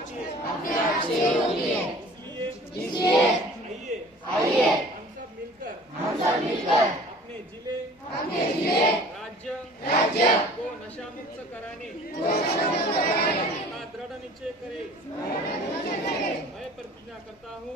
से होती है इसलिए आइए हम सब मिलकर अपने जिले राज्य को नशा मुक्त कराने का दृढ़ निश्चय करें मैं प्रतिज्ञा करता हूँ